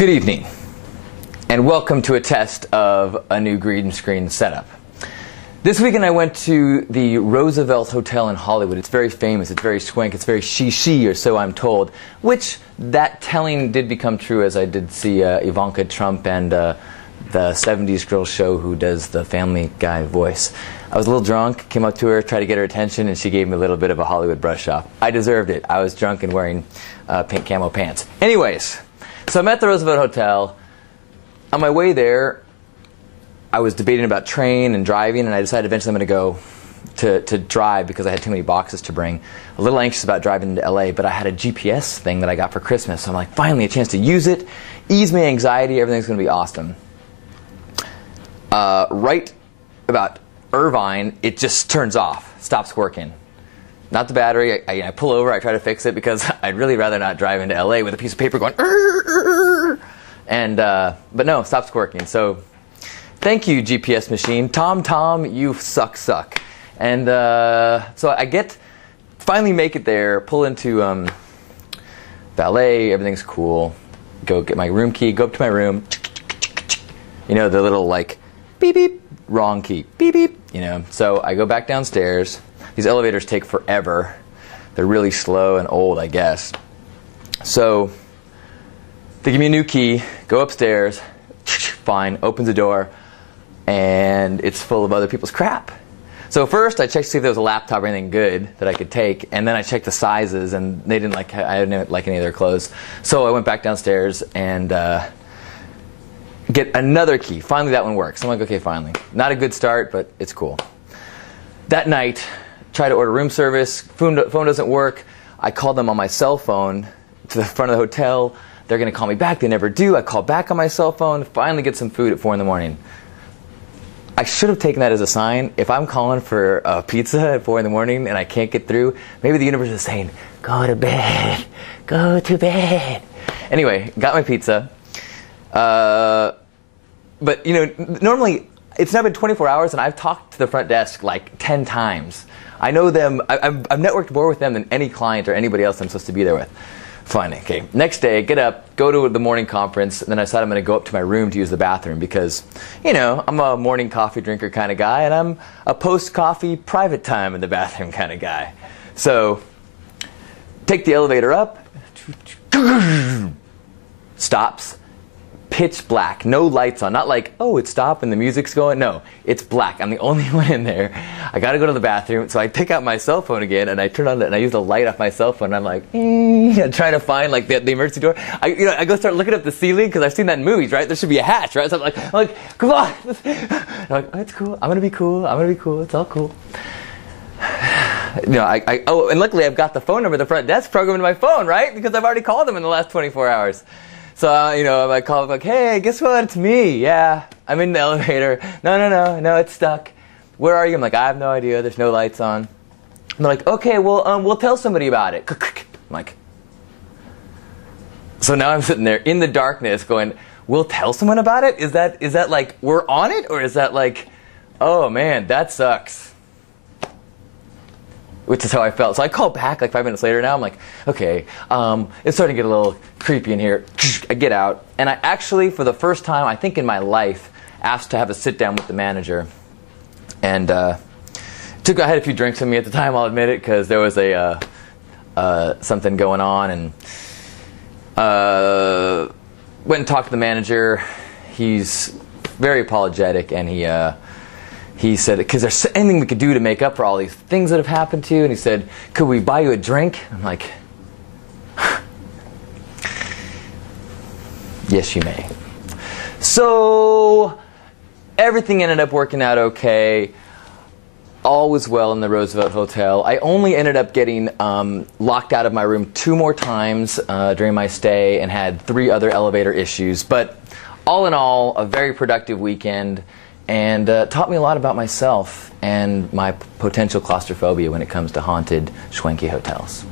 Good evening, and welcome to a test of a new green screen setup. This weekend I went to the Rooselvelt Hotel in Hollywood. It's very famous, it's very swank, it's very she, or so I'm told, which that telling did become true as I did see Ivanka Trump and the 70s girl show who does the Family Guy voice. I was a little drunk, came up to her, tried to get her attention, and she gave me a little bit of a Hollywood brush off. I deserved it. I was drunk and wearing pink camo pants. Anyways, so I'm at the Roosevelt Hotel. On my way there, I was debating about train and driving, and I decided eventually I'm going to go to drive because I had too many boxes to bring. A little anxious about driving to LA, but I had a GPS thing that I got for Christmas. So I'm like, finally a chance to use it, ease my anxiety, everything's going to be awesome. Right about Irvine, it just turns off, stops working. Not the battery. I pull over, I try to fix it because I'd really rather not drive into LA with a piece of paper going and but no, stops working. So thank you, GPS machine. Tom, you suck. And so I finally make it there, pull into valet, everything's cool. Go get my room key, go up to my room. You know, the little like beep beep, wrong key, beep beep, you know. So I go back downstairs. These elevators take forever. They're really slow and old, I guess. So they give me a new key, go upstairs, fine, opens the door, and it's full of other people's crap. So first I checked to see if there was a laptop or anything good that I could take, and then I checked the sizes, and I didn't like any of their clothes. So I went back downstairs and get another key. Finally that one works. I'm like, okay, finally. Not a good start, but it's cool. That night, try to order room service, phone doesn't work. I called them on my cell phone to the front of the hotel. They're going to call me back. They never do. I call back on my cell phone, finally get some food at 4 in the morning. I should have taken that as a sign. If I'm calling for a pizza at 4 in the morning and I can't get through, maybe the universe is saying, go to bed, go to bed. Anyway, got my pizza. But, you know, normally it's now been 24 hours and I've talked to the front desk like 10 times. I know them. I've networked more with them than any client or anybody else I'm supposed to be there with. Fine, okay. Next day, get up, go to the morning conference, and then I decide I'm going to go up to my room to use the bathroom because, you know, I'm a morning coffee drinker kind of guy, and I'm a post-coffee private time in the bathroom kind of guy. So, take the elevator up, stops, pitch black, no lights on. Not like, oh, it stopped and the music's going. No, it's black. I'm the only one in there. I got to go to the bathroom. So I take out my cell phone again and I turn on it and I use the light off my cell phone. And I'm like, trying to find like the emergency door. I go start looking up the ceiling because I've seen that in movies, right? There should be a hatch, right? So I'm like, come on. I'm like, oh, it's cool. I'm gonna be cool. It's all cool. You know, oh, and luckily I've got the phone number of the front desk programmed in my phone, right? Because I've already called them in the last 24 hours. So, you know, I call like, hey, guess what? It's me. Yeah, I'm in the elevator. No, it's stuck. Where are you? I'm like, I have no idea. There's no lights on. And they're like, okay, well, we'll tell somebody about it. I'm like, so now I'm sitting there in the darkness going, we'll tell someone about it? Is that like we're on it? Or is that like, oh, man, that sucks? Which is how I felt. So I call back like 5 minutes later now. I'm like, okay, it's starting to get a little creepy in here. I get out. And I actually, for the first time, I think in my life, asked to have a sit down with the manager. And I had a few drinks with me at the time, I'll admit it, because there was something going on. And went and talked to the manager. He's very apologetic, and he said, because there's anything we could do to make up for all these things that have happened to you. And he said, could we buy you a drink? I'm like, yes, you may. So everything ended up working out okay. All was well in the Roosevelt Hotel. I only ended up getting locked out of my room 2 more times during my stay and had 3 other elevator issues. But all in all, a very productive weekend. And taught me a lot about myself and my potential claustrophobia when it comes to haunted, schwanky hotels.